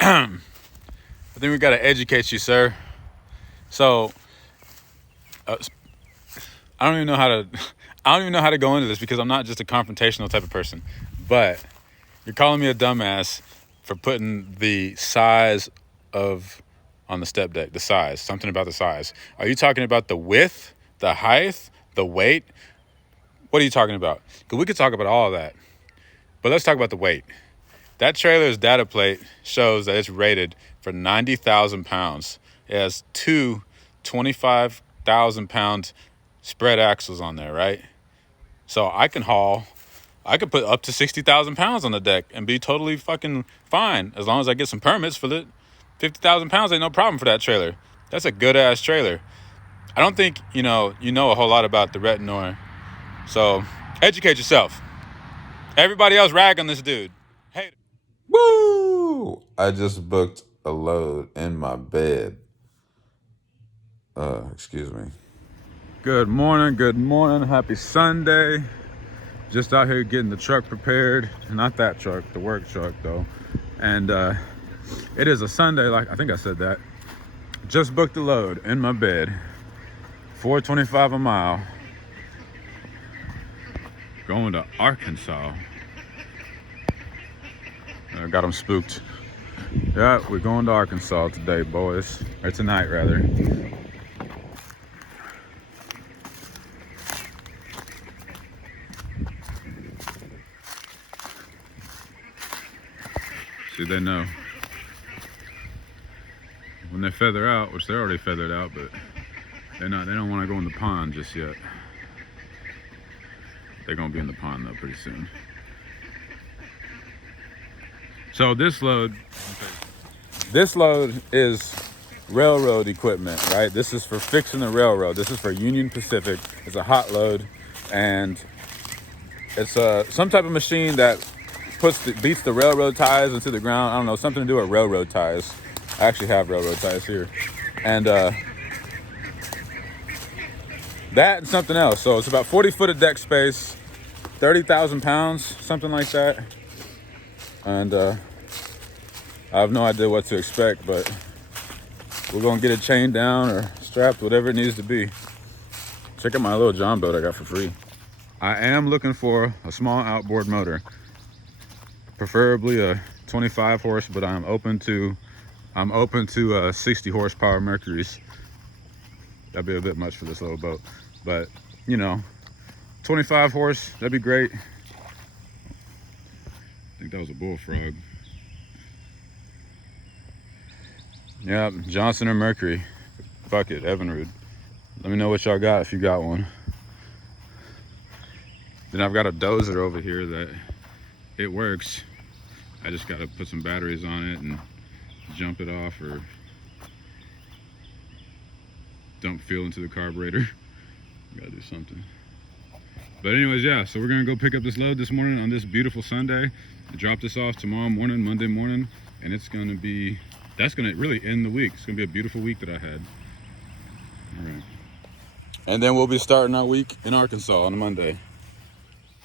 I think we got to educate you, sir. So, I don't even know how to. I don't even know how to go into this because I'm not just a confrontational type of person. But you're calling me a dumbass for putting the size of on the step deck. The size, something about the size. Are you talking about the width, the height, the weight? What are you talking about? Because we could talk about all of that. But let's talk about the weight. That trailer's data plate shows that it's rated for 90,000 pounds. It has two 25,000 pound spread axles on there, right? So I could put up to 60,000 pounds on the deck and be totally fucking fine as long as I get some permits for the 50,000 pounds. Ain't no problem for that trailer. That's a good ass trailer. I don't think you know a whole lot about the retinor. So educate yourself. Everybody else rag on this dude. Hey. Woo! I just booked a load in my bed. Excuse me. Good morning. Happy Sunday. Just out here getting the truck prepared. Not that truck, the work truck though. And it is a Sunday, like I think I said that. Just booked a load in my bed. $4.25 a mile. Going to Arkansas. I got them spooked. Yeah, we're going to Arkansas today, boys. Or tonight, rather. See, they know. When they feather out, which they're already feathered out, but they don't want to go in the pond just yet. They're going to be in the pond, though, pretty soon. So this load is railroad equipment, right? This is for fixing the railroad. This is for Union Pacific. It's a hot load, and it's some type of machine that beats the railroad ties into the ground. I don't know, something to do with railroad ties. I actually have railroad ties here. And that and something else. So it's about 40 foot of deck space, 30,000 pounds, something like that. And I have no idea what to expect, but we're gonna get it chained down or strapped, whatever it needs to be. Check out my little John boat I got for free. I am looking for a small outboard motor, preferably a 25 horse, but I'm open to 60 horsepower Mercuries. That'd be a bit much for this little boat, but 25 horse, that'd be great. I think that was a bullfrog. Yeah, Johnson or Mercury. Fuck it, Evinrude. Let me know what y'all got if you got one. Then I've got a dozer over here that it works. I just got to put some batteries on it and jump it off or dump fuel into the carburetor. Gotta do something. But anyways, yeah, so we're gonna go pick up this load this morning on this beautiful Sunday. Drop this off tomorrow morning, Monday morning, and that's gonna really end the week. It's gonna be a beautiful week that I had. All right. And then we'll be starting our week in Arkansas on a Monday.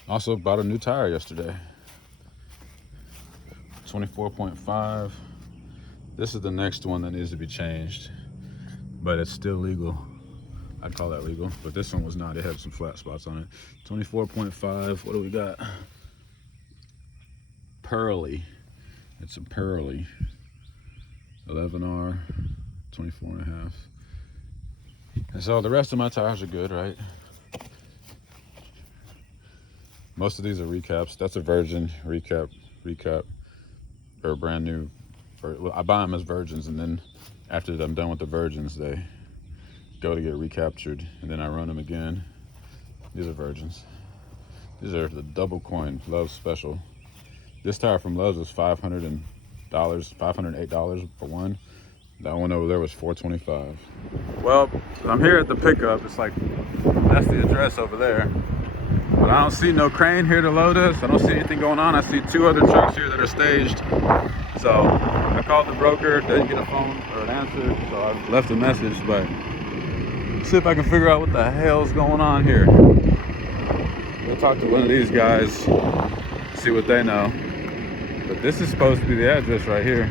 Also bought a new tire yesterday. 24.5. This is the next one that needs to be changed, but it's still legal. I'd call that legal, but this one was not. It had some flat spots on it. 24.5. What do we got? Pearly. It's a Pearly. 11R, 24.5. And so the rest of my tires are good, right? Most of these are recaps. That's a Virgin recap, or brand new. I buy them as Virgins, and then after I'm done with the Virgins, they go to get recaptured, and then I run them again. These are Virgins. These are the double coin Love's special. This tire from Love's was $508 for one. That one over there was $425. Well, I'm here at the pickup. It's like, that's the address over there. But I don't see no crane here to load us. I don't see anything going on. I see two other trucks here that are staged. So I called the broker, didn't get a phone or an answer, so I left a message, but see if I can figure out what the hell's going on here. We'll talk to one of these guys, see what they know. But this is supposed to be the address right here.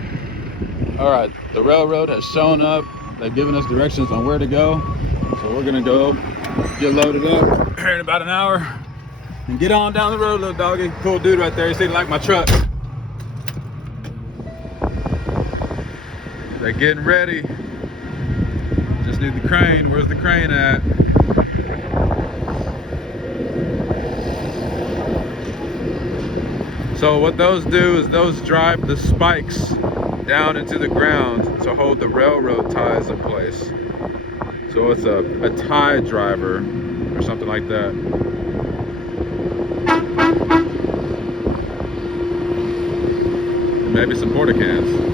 All right, the railroad has shown up. They've given us directions on where to go. So we're gonna go get loaded up here in about an hour and get on down the road, little doggy. Cool dude right there. He said he liked my truck. They're getting ready. Just need the crane. Where's the crane at? So what those do is those drive the spikes down into the ground to hold the railroad ties in place. So it's a tie driver or something like that. And maybe some porta cans.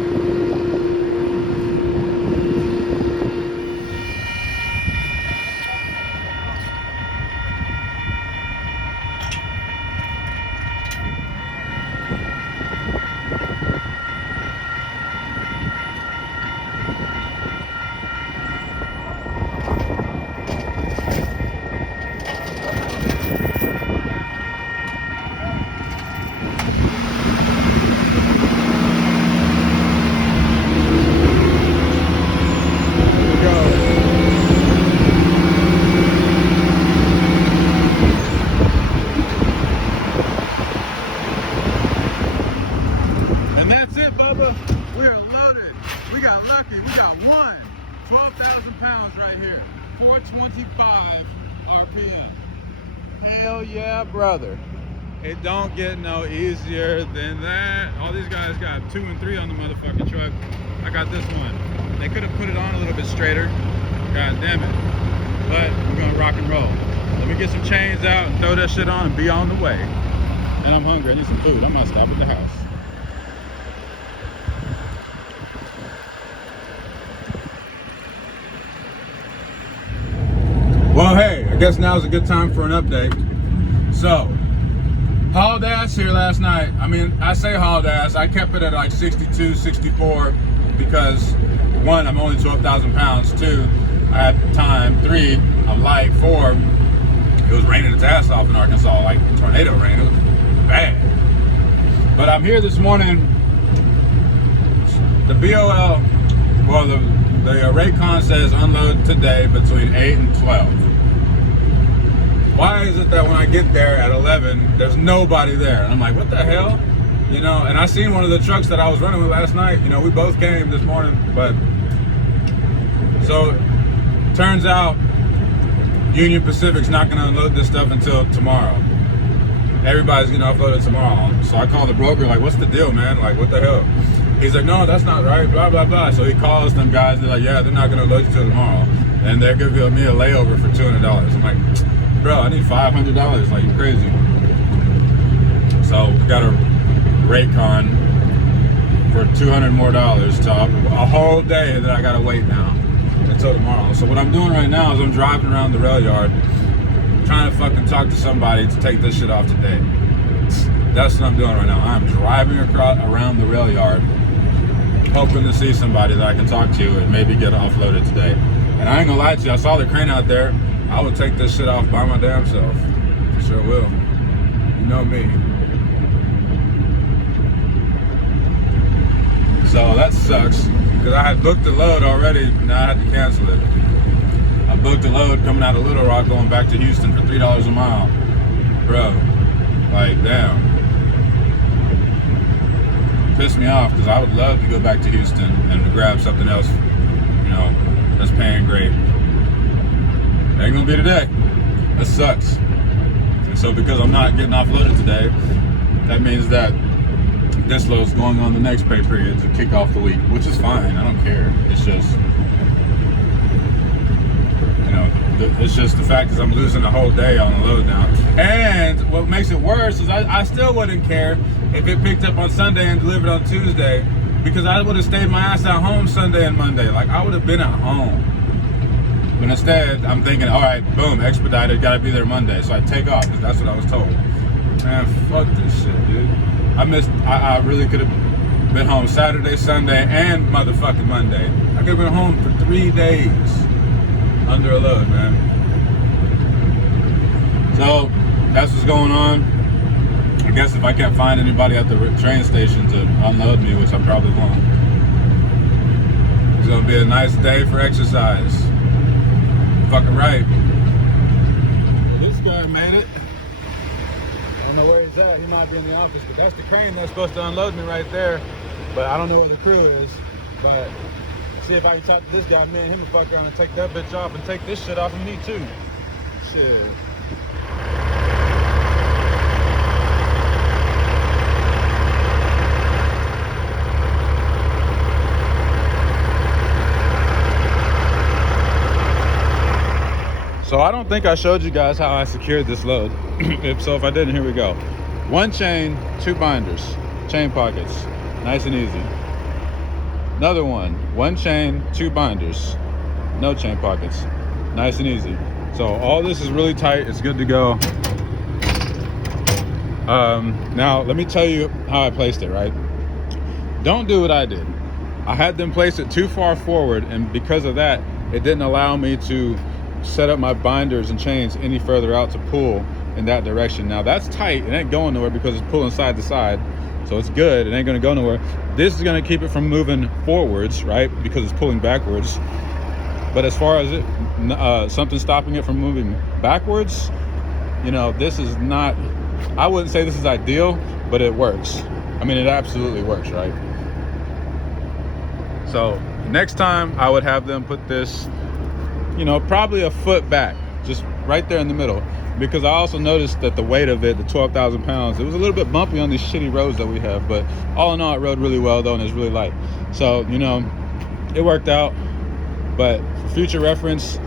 We're loaded. We got lucky. We got one. 12,000 pounds right here. 425 RPM. Hell yeah, brother. It don't get no easier than that. All these guys got 2 and 3 on the motherfucking truck. I got this one. They could have put it on a little bit straighter. God damn it. But we're gonna rock and roll. Let me get some chains out and throw that shit on and be on the way. And I'm hungry. I need some food. I might stop at the house. Well, hey, I guess now's a good time for an update. So, hauled ass here last night. I mean, I say hauled ass. I kept it at like 62, 64 because 1, I'm only 12,000 pounds. 2, I had time. 3, I'm light. 4, it was raining its ass off in Arkansas, like tornado rain. It was bad. But I'm here this morning. The BOL, well, the Raycon says unload today between 8 and 12. Why is it that when I get there at 11, there's nobody there? And I'm like, what the hell? You know, and I seen one of the trucks that I was running with last night. You know, we both came this morning, but so turns out Union Pacific's not gonna unload this stuff until tomorrow. Everybody's gonna offload it tomorrow. So I called the broker, like, what's the deal, man? Like, what the hell? He's like, no, that's not right, blah, blah, blah. So he calls them guys, they're like, yeah, they're not gonna load you till tomorrow. And they're giving me a layover for $200. I'm like, bro, I need $500, like, you're crazy. So we got a Raycon for $200 more to a whole day that I gotta wait now until tomorrow. So what I'm doing right now is I'm driving around the rail yard, trying to fucking talk to somebody to take this shit off today. That's what I'm doing right now. I'm driving around the rail yard, hoping to see somebody that I can talk to and maybe get offloaded today. And I ain't gonna lie to you, I saw the crane out there. I would take this shit off by my damn self. Sure will. You know me. So that sucks, because I had booked the load already, now I had to cancel it. I booked a load coming out of Little Rock going back to Houston for $3 a mile. Bro, like, damn. Pissed me off, because I would love to go back to Houston and to grab something else, you know, that's paying great. Ain't gonna be today. That sucks. And so because I'm not getting offloaded today, that means that this load's going on the next pay period to kick off the week, which is fine. I don't care. It's just, you know, it's just the fact is I'm losing a whole day on a load now. And what makes it worse is I still wouldn't care if it picked up on Sunday and delivered on Tuesday, because I would have stayed my ass at home Sunday and Monday. Like, I would have been at home. But instead, I'm thinking, all right, boom, expedited, gotta be there Monday. So I take off, because that's what I was told. Man, fuck this shit, dude. I really could have been home Saturday, Sunday, and motherfucking Monday. I could have been home for 3 days under a load, man. So, that's what's going on. I guess if I can't find anybody at the train station to unload me, which I probably won't, It's gonna be a nice day for exercise. Fucking right. Well, this guy made it. I don't know where he's at. He might be in the office, but that's the crane that's supposed to unload me right there. But I don't know where the crew is. But see if I can talk to this guy. Me and him will fuck around and take that bitch off and take this shit off of me too. Shit. So I don't think I showed you guys how I secured this load. If I didn't, here we go. One chain, two binders, chain pockets, nice and easy. Another one chain, two binders, no chain pockets, nice and easy. So all this is really tight, it's good to go. Now let me tell you how I placed it, right? Don't do what I did. I had them place it too far forward, and because of that, it didn't allow me to set up my binders and chains any further out to pull in that direction. Now that's tight, it ain't going nowhere because it's pulling side to side, so it's good, it ain't gonna go nowhere. This is gonna keep it from moving forwards, right, because it's pulling backwards. But as far as it something stopping it from moving backwards, you know, this is not, I wouldn't say this is ideal, but it works. I mean, it absolutely works, right? So next time I would have them put this, you know, probably a foot back, just right there in the middle, because I also noticed that the weight of it, the 12,000 pounds, it was a little bit bumpy on these shitty roads that we have, but all in all, it rode really well though, and it's really light. So, you know, it worked out. But for future reference,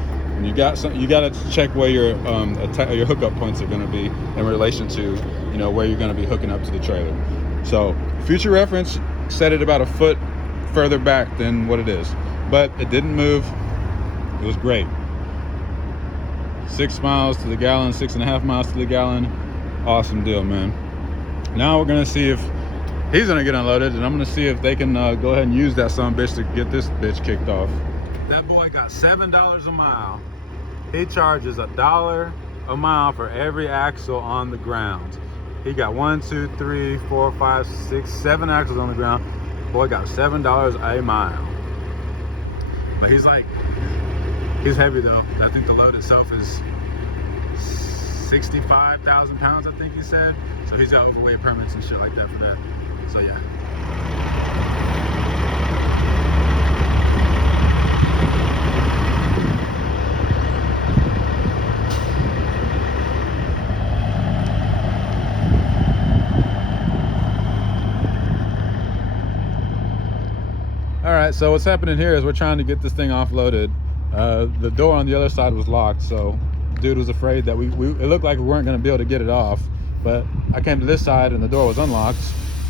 you got to check where your hookup points are going to be in relation to, you know, where you're going to be hooking up to the trailer. So future reference, set it about a foot further back than what it is, but it didn't move. It was great. 6 miles to the gallon, 6.5 miles to the gallon. Awesome deal, man. Now we're gonna see if he's gonna get unloaded, and I'm gonna see if they can go ahead and use that son of a bitch to get this bitch kicked off. That boy got $7 a mile. He charges $1 a mile for every axle on the ground. He got 1, 2, 3, 4, 5, 6, 7 axles on the ground. Boy got $7 a mile. But he's heavy though. I think the load itself is 65,000 pounds, I think he said. So he's got overweight permits and shit like that for that. So yeah. All right, so what's happening here is we're trying to get this thing offloaded. The door on the other side was locked, so dude was afraid that it looked like we weren't going to be able to get it off. But I came to this side and the door was unlocked,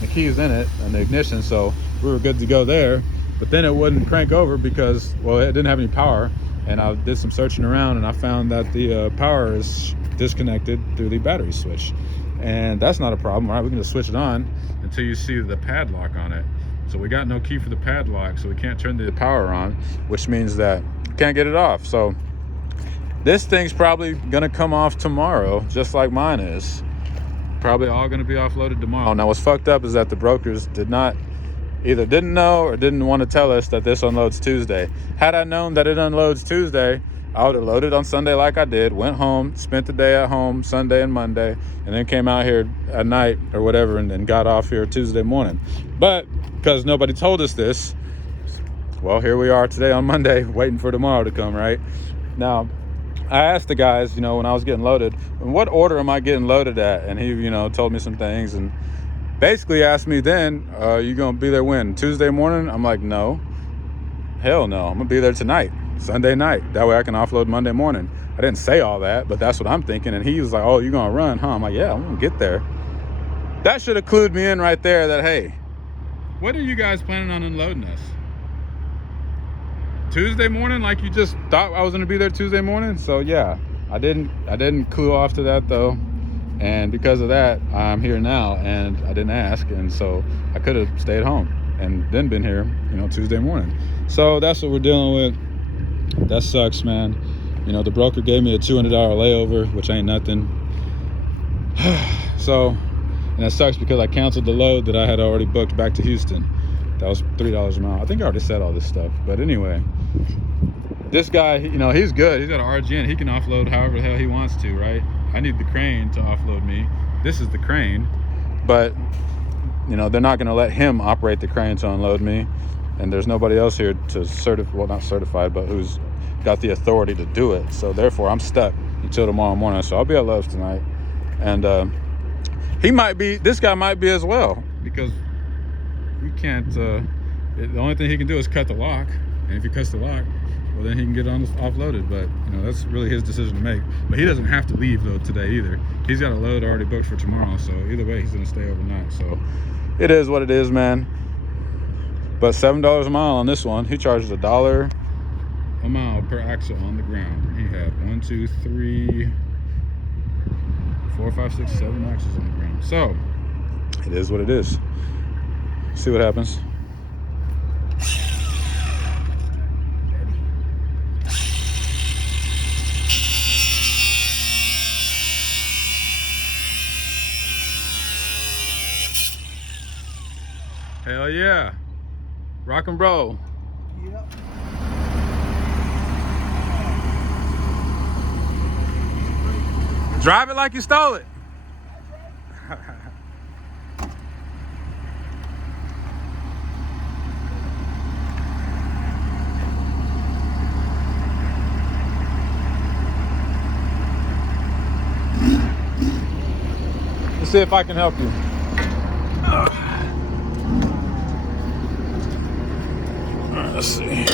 the key's in it and the ignition, so we were good to go there. But then it wouldn't crank over because, well, it didn't have any power. And I did some searching around and I found that the power is disconnected through the battery switch, and that's not a problem, right? We can just switch it on until you see the padlock on it. So we got no key for the padlock, so we can't turn the power on, which means that we can't get it off. So this thing's probably gonna come off tomorrow, just like mine is. Probably all gonna be offloaded tomorrow. Now what's fucked up is that the brokers either didn't know or didn't want to tell us that this unloads Tuesday. Had I known that it unloads Tuesday, I would have loaded on Sunday like I did, went home, spent the day at home Sunday and Monday, and then came out here at night or whatever and got off here Tuesday morning. But because nobody told us this, well, here we are today on Monday waiting for tomorrow to come, right? Now, I asked the guys, you know, when I was getting loaded, in what order am I getting loaded at? And he, you know, told me some things and basically asked me then, you gonna be there when? Tuesday morning? I'm like, no. Hell no, I'm gonna be there tonight, Sunday night. That way I can offload Monday morning. I didn't say all that, but that's what I'm thinking. And he was like, oh, you gonna run, huh? I'm like, yeah, I'm gonna get there. That should have clued me in right there that, hey, what are you guys planning on unloading us? Tuesday morning, like you just thought I was gonna be there Tuesday morning? So yeah, I didn't clue off to that though. And because of that, I'm here now and I didn't ask. And so I could have stayed home and then been here, you know, Tuesday morning. So that's what we're dealing with. That sucks, man. You know, the broker gave me a $200 layover, which ain't nothing. So, and that sucks because I canceled the load that I had already booked back to Houston. That was $3 a mile. I think I already said all this stuff, but anyway, this guy, you know, he's good. He's got an RGN. He can offload however the hell he wants to, right? I need the crane to offload me. This is the crane, but you know, they're not going to let him operate the crane to unload me, and there's nobody else here to well, not certified, but who's got the authority to do it. So therefore, I'm stuck until tomorrow morning. So I'll be at Love's tonight, and this guy might be as well, because we can't. The only thing he can do is cut the lock, and if he cuts the lock, well, then he can get offloaded. But you know, that's really his decision to make. But he doesn't have to leave though today either. He's got a load already booked for tomorrow, so either way, he's gonna stay overnight. So it is what it is, man. But $7 a mile on this one. He charges $1 a mile per axle on the ground. He had 1, 2, 3, 4, 5, 6, 7 axles on the ground. So it is what it is. See what happens. Hell yeah. Rock and roll. Yep. Drive it like you stole it. Let's see if I can help you. Let's see.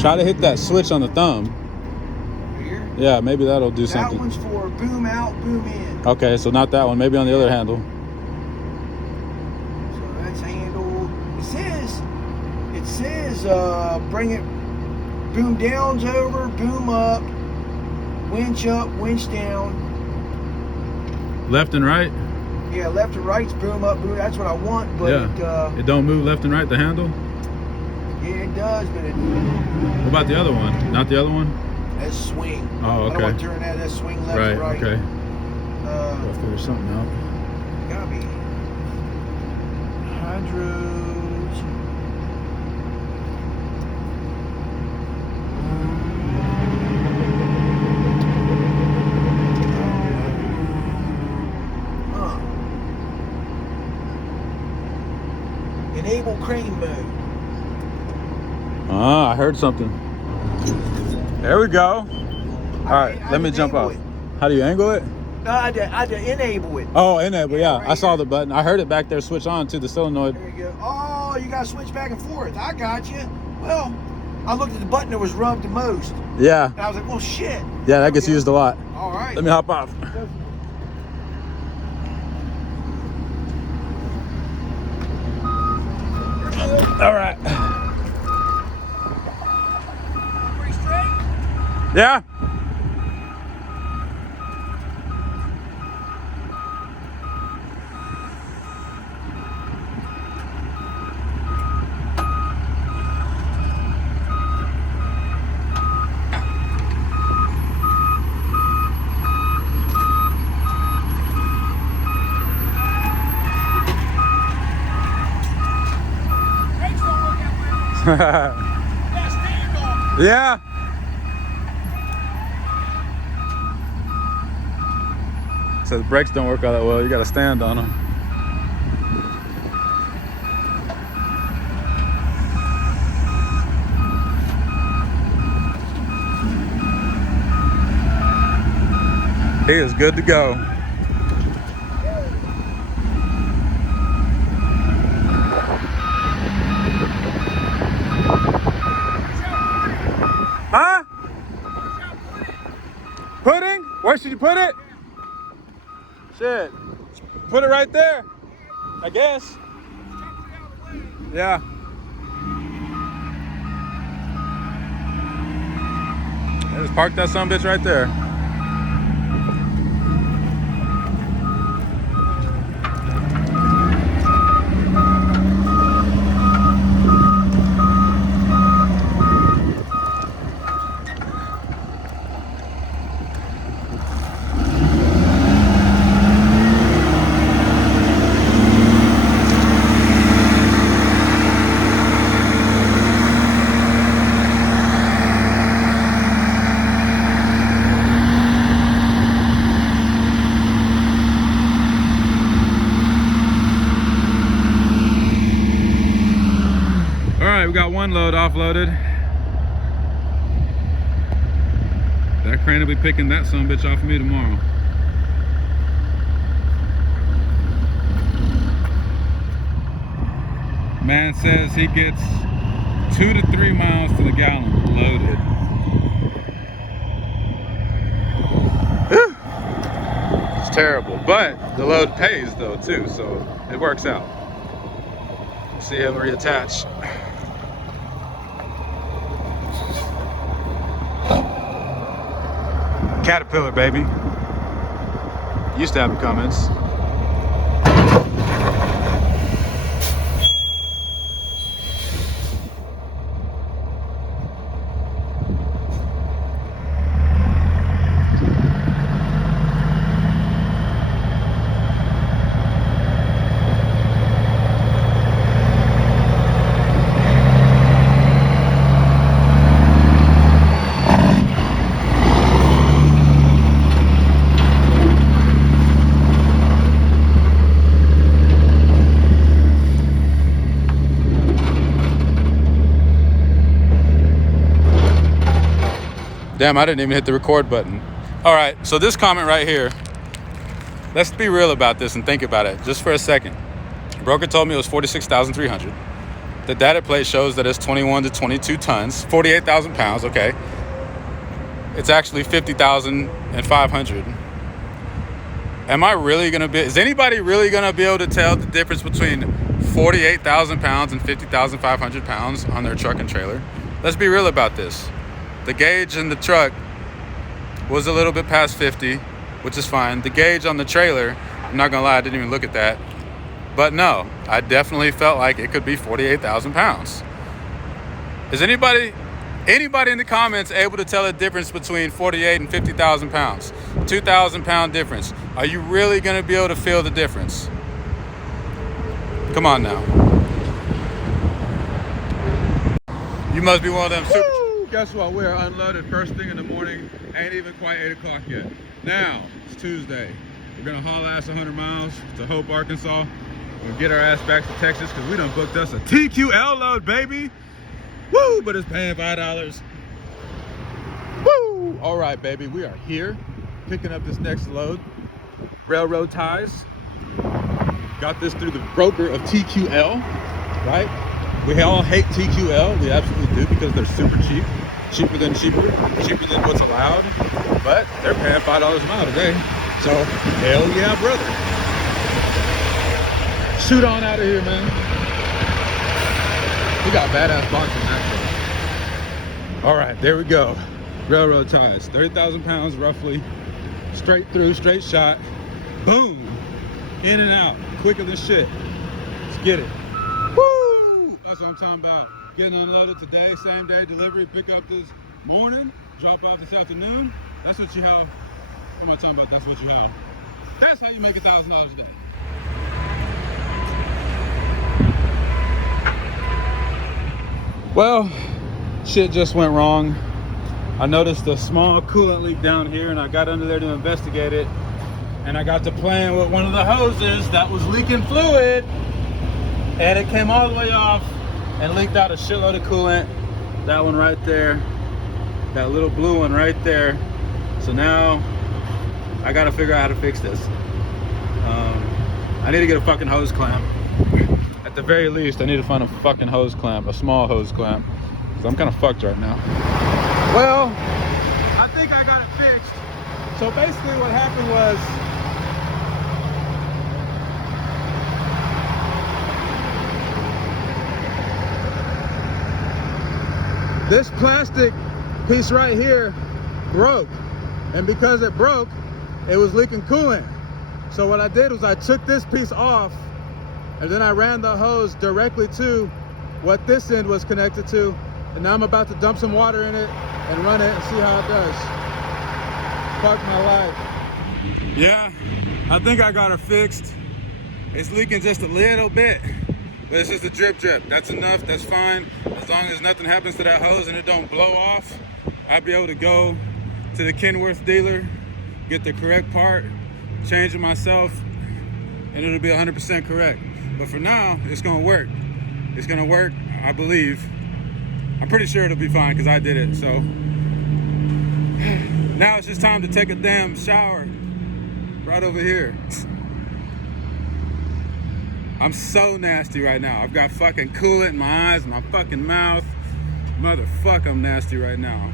Try to hit that switch on the thumb. Here? Yeah, maybe that'll do something. That one's for boom out, boom in. Okay, so not that one. Maybe on the other handle. So that's handle. It says bring it, boom down's over, boom up, winch down. Left and right? Yeah, left and right's boom up, boom. That's what I want, but yeah. It don't move left and right, the handle? Yeah, it does, but it. What about the other one? Not the other one? That's swing. Oh, okay. I don't want to turn that. That's swing left right, and right. Okay. I'll figure something out. Gotta be hydros. Enable crane mode. Ah, I heard something. There we go. All right, let me jump off. How do you angle it? I had to enable it. Oh, enable, yeah. Right I saw here. the button. I heard it back there switch on to the solenoid. There you go. Oh, you got to switch back and forth. I got you. Well, I looked at the button that was rubbed the most. Yeah. And I was like, well, shit. Yeah, that gets used a lot. All right. Let me hop off. All right. Pretty straight? Yeah. Yeah. So the brakes don't work out that well. You got to stand on them. He is good to go. Huh? Pudding? Where should you put it? Shit. Put it right there, I guess. Yeah. Just park that sumbitch right there. we got one load offloaded. That crane will be picking that sumbitch off of me tomorrow. Man says he gets 2 to 3 miles to the gallon loaded. It's terrible, but the load pays though too, so it works out. See him reattach. Caterpillar, baby. Used to have the Cummins. Damn, I didn't even hit the record button. All right, so this comment right here, let's be real about this and think about it just for a second. Broker told me it was 46,300. The data plate shows that it's 21 to 22 tons, 48,000 pounds, okay. It's actually 50,500. Am I really gonna be, is anybody really gonna be able to tell the difference between 48,000 pounds and 50,500 pounds on their truck and trailer? Let's be real about this. The gauge in the truck was a little bit past 50, which is fine. The gauge on the trailer, I'm not gonna lie, I didn't even look at that. But no, I definitely felt like it could be 48,000 pounds. Is anybody in the comments able to tell the difference between 48 and 50,000 pounds? 2,000 pound difference. Are you really gonna be able to feel the difference? Come on now. You must be one of them super. Guess what? We're unloaded first thing in the morning. Ain't even quite 8 o'clock yet. Now, it's Tuesday. We're gonna haul ass 100 miles to Hope, Arkansas. We'll get our ass back to Texas because we done booked us a TQL load, baby. Woo, but it's paying $5. Woo! All right, baby, we are here picking up this next load. Railroad ties. Got this through the broker of TQL, right? We all hate TQL, we absolutely do, because they're super cheap. Cheaper than what's allowed. But they're paying $5 a mile today. So, hell yeah, brother. Shoot on out of here, man. We got badass boxes actually. All right, there we go. Railroad ties, 30,000 pounds roughly. Straight through, straight shot. Boom. In and out, quicker than shit. Let's get it. Woo! That's what I'm talking about. Getting unloaded today, same day delivery, pick up this morning, drop off this afternoon. That's what you have. What am I talking about? That's what you have. That's how you make $1,000 a day. Well, shit just went wrong. I noticed a small coolant leak down here and I got under there to investigate it. And I got to playing with one of the hoses that was leaking fluid. And it came all the way off and leaked out a shitload of coolant. That one right there. That little blue one right there. So now I gotta figure out how to fix this. I need to get a fucking hose clamp. At the very least, I need to find a fucking hose clamp, a small hose clamp, because I'm kind of fucked right now. Well, I think I got it fixed. So basically what happened was, this plastic piece right here broke. And because it broke, it was leaking coolant. So what I did was I took this piece off and then I ran the hose directly to what this end was connected to. And now I'm about to dump some water in it and run it and see how it does. Fuck my life. Yeah, I think I got her fixed. It's leaking just a little bit, but it's just a drip. That's enough, that's fine. As long as nothing happens to that hose and it don't blow off, I'll be able to go to the Kenworth dealer, get the correct part, change it myself, and it'll be 100% correct. But for now, it's gonna work. It's gonna work, I believe. I'm pretty sure it'll be fine because I did it. So now it's just time to take a damn shower right over here. I'm so nasty right now. I've got fucking coolant in my eyes, my fucking mouth. Motherfuck, I'm nasty right now.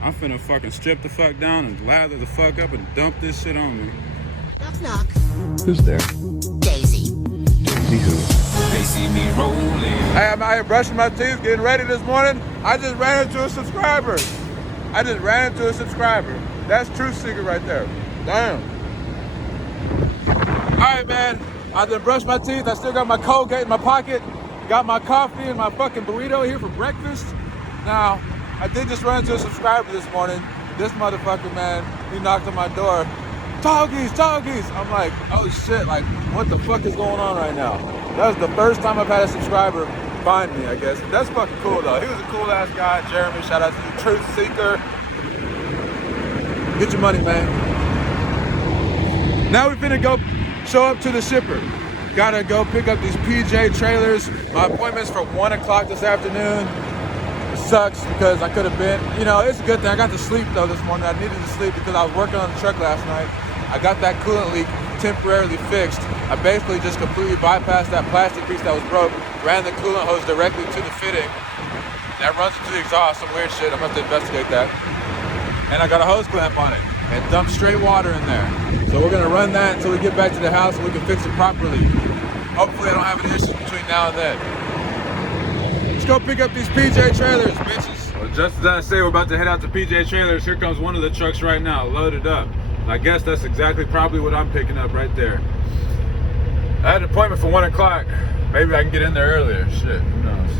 I'm finna fucking strip the fuck down and lather the fuck up and dump this shit on me. Knock, knock. Who's there? Daisy. Daisy who? They see me rolling. Hey, I'm out here brushing my teeth, getting ready this morning. I just ran into a subscriber. That's Truth Seeker right there. Damn. All right, man. I done brushed my teeth. I still got my Colgate in my pocket. Got my coffee and my fucking burrito here for breakfast. Now, I did just run into a subscriber this morning. This motherfucker, man, he knocked on my door. Doggies. I'm like, oh shit, like, what the fuck is going on right now? That was the first time I've had a subscriber find me, I guess. That's fucking cool, though. He was a cool ass guy. Jeremy, shout out to you. Truth Seeker. Get your money, man. Now we finna go show up to the shipper. Gotta go pick up these PJ trailers. My appointment's for 1 o'clock this afternoon. It sucks because I could have been, you know, it's a good thing. I got to sleep though this morning. I needed to sleep because I was working on the truck last night. I got that coolant leak temporarily fixed. I basically just completely bypassed that plastic piece that was broke, ran the coolant hose directly to the fitting. That runs into the exhaust, some weird shit. I'm gonna have to investigate that. And I got a hose clamp on it and dump straight water in there. So we're gonna run that until we get back to the house and we can fix it properly. Hopefully I don't have any issues between now and then. Let's go pick up these PJ trailers, bitches. Well, just as I say we're about to head out to PJ trailers, here comes one of the trucks right now, loaded up. I guess that's exactly probably what I'm picking up right there. I had an appointment for 1 o'clock. Maybe I can get in there earlier. Shit, who knows?